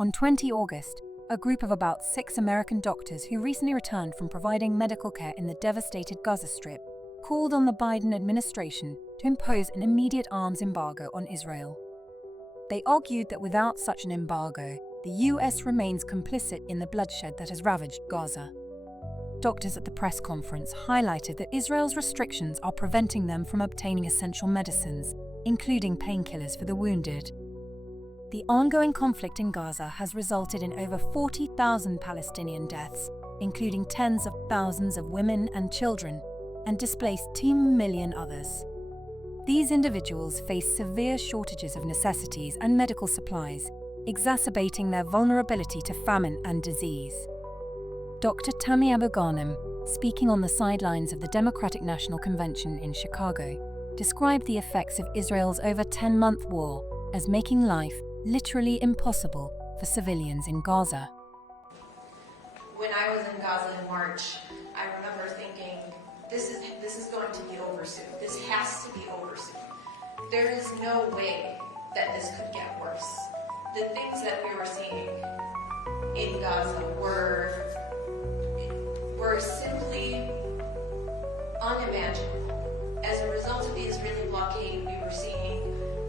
On 20 August, a group of about 6 American doctors who recently returned from providing medical care in the devastated Gaza Strip called on the Biden administration to impose an immediate arms embargo on Israel. They argued that without such an embargo, the US remains complicit in the bloodshed that has ravaged Gaza. Doctors at the press conference highlighted that Israel's restrictions are preventing them from obtaining essential medicines, including painkillers for the wounded. The ongoing conflict in Gaza has resulted in over 40,000 Palestinian deaths, including tens of thousands of women and children, and displaced 2 million others. These individuals face severe shortages of necessities and medical supplies, exacerbating their vulnerability to famine and disease. Dr. Tammy Abu-Ghanem, speaking on the sidelines of the Democratic National Convention in Chicago, described the effects of Israel's over 10-month war as making life literally impossible for civilians in Gaza. When I was in Gaza in March, I remember thinking, this is going to be over soon. This has to be over soon. There is no way that this could get worse. The things that we were seeing in Gaza were simply unimaginable. As a result of the Israeli blockade, we were seeing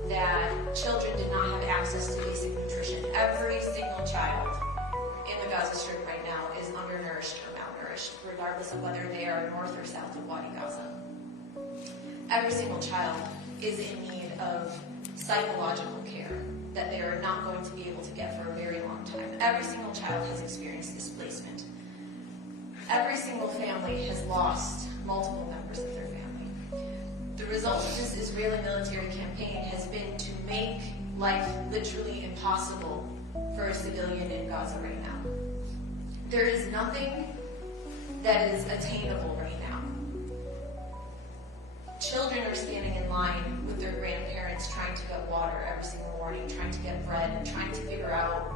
that children did not have access to basic nutrition. Every single child in the Gaza Strip right now is undernourished or malnourished, regardless of whether they are north or south of Wadi Gaza. Every single child is in need of psychological care that they are not going to be able to get for a very long time. Every single child has experienced displacement. Every single family has lost multiple members of their family. The result of this Israeli military campaign has been to make life literally impossible for a civilian in Gaza right now. There is nothing that is attainable right now. Children are standing in line with their grandparents trying to get water every single morning, trying to get bread, and trying to figure out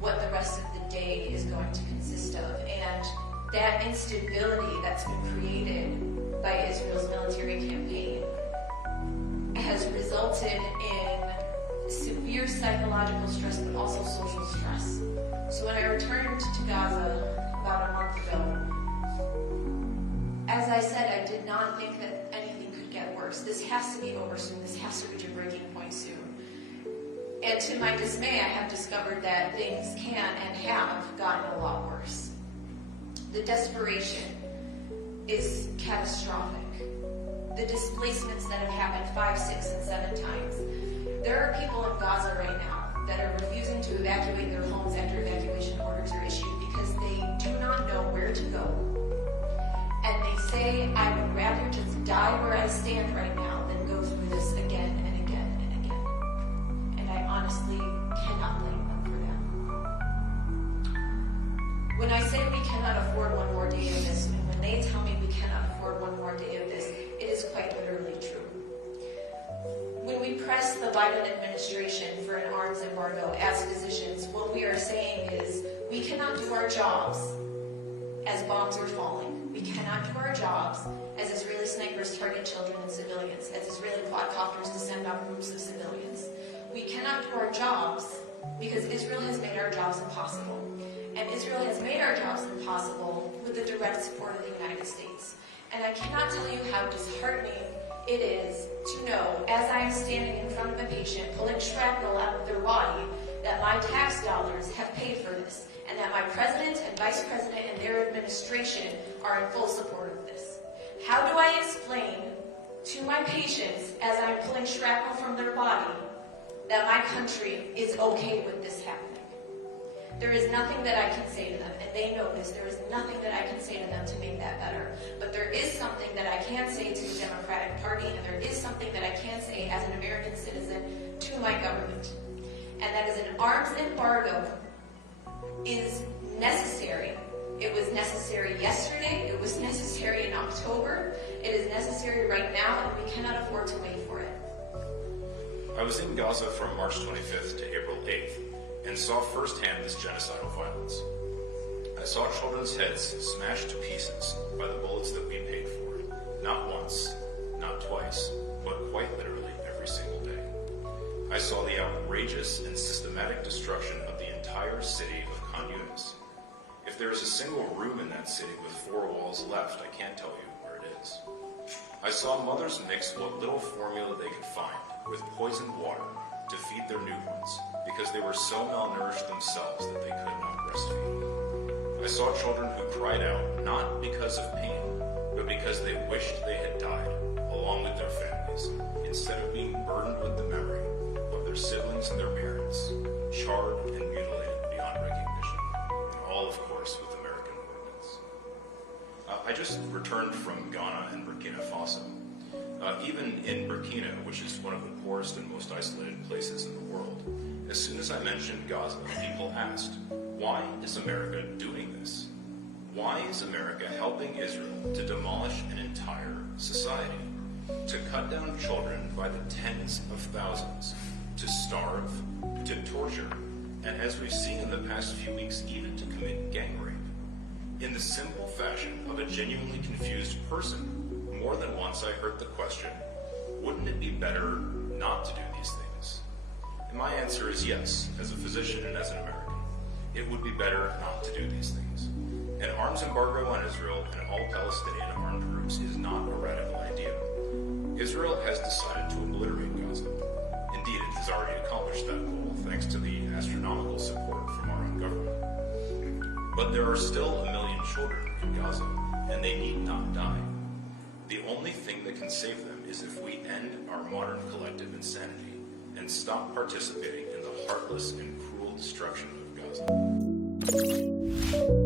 what the rest of the day is going to consist of. And that instability that's been created by Israel's military campaign has resulted in severe psychological stress, but also social stress. So when I returned to Gaza about a month ago, as I said, I did not think that anything could get worse. This has to be over soon. This has to reach a breaking point soon. And to my dismay, I have discovered that things can and have gotten a lot worse. The desperation is catastrophic. The displacements that have happened 5, 6, and 7 times. There are people in Gaza right now that are refusing to evacuate their homes after evacuation orders are issued because they do not know where to go. And they say, I would rather just die where I stand right now than go through this again and again and again. And I honestly cannot blame them for that. When I say we cannot afford one more day of this, and when they tell me we cannot afford one more day of this, it is quite literally true. When we press the Biden administration for an arms embargo as physicians, what we are saying is we cannot do our jobs as bombs are falling. We cannot do our jobs as Israeli snipers target children and civilians, as Israeli quadcopters descend on groups of civilians. We cannot do our jobs because Israel has made our jobs impossible. And Israel has made our jobs impossible with the direct support of the United States. And I cannot tell you how disheartening it is to know, as I am standing in front of a patient pulling shrapnel out of their body, that my tax dollars have paid for this, and that my president and vice president and their administration are in full support of this. How do I explain to my patients, as I'm pulling shrapnel from their body, that my country is okay with this happening? There is nothing that I can say to them, and they know this. There is nothing that I can say to them to make that better. But there is something that I can say to the Democratic Party, and there is something that I can say as an American citizen to my government. And that is an arms embargo is necessary. It was necessary yesterday. It was necessary in October. It is necessary right now, and we cannot afford to wait for it. I was in Gaza from March 25th to April 8th. And saw firsthand this genocidal violence. I saw children's heads smashed to pieces by the bullets that we paid for. Not once, not twice, but quite literally every single day. I saw the outrageous and systematic destruction of the entire city of Khan Yunis. If there is a single room in that city with 4 walls left, I can't tell you where it is. I saw mothers mix what little formula they could find with poisoned water to feed their newborns because they were so malnourished themselves that they could not breastfeed. I saw children who cried out not because of pain, but because they wished they had died along with their families instead of being burdened with the memory of their siblings and their parents, charred and mutilated beyond recognition, and all, of course, with American ordnance. I just returned from Ghana and Burkina Faso. Even in Burkina, which is one of the poorest and most isolated places in the world, as soon as I mentioned Gaza, people asked, why is America doing this? Why is America helping Israel to demolish an entire society, to cut down children by the tens of thousands, to starve, to torture, and as we've seen in the past few weeks, even to commit gang rape? In the simple fashion of a genuinely confused person, more than once I heard the question, wouldn't it be better not to do these things? And my answer is yes, as a physician and as an American. It would be better not to do these things. An arms embargo on Israel and all Palestinian armed groups is not a radical idea. Israel has decided to obliterate Gaza. Indeed, it has already accomplished that goal thanks to the astronomical support from our own government. But there are still 1 million children in Gaza, and they need not die. The only thing that can save them is if we end our modern collective insanity and stop participating in the heartless and cruel destruction of Gaza.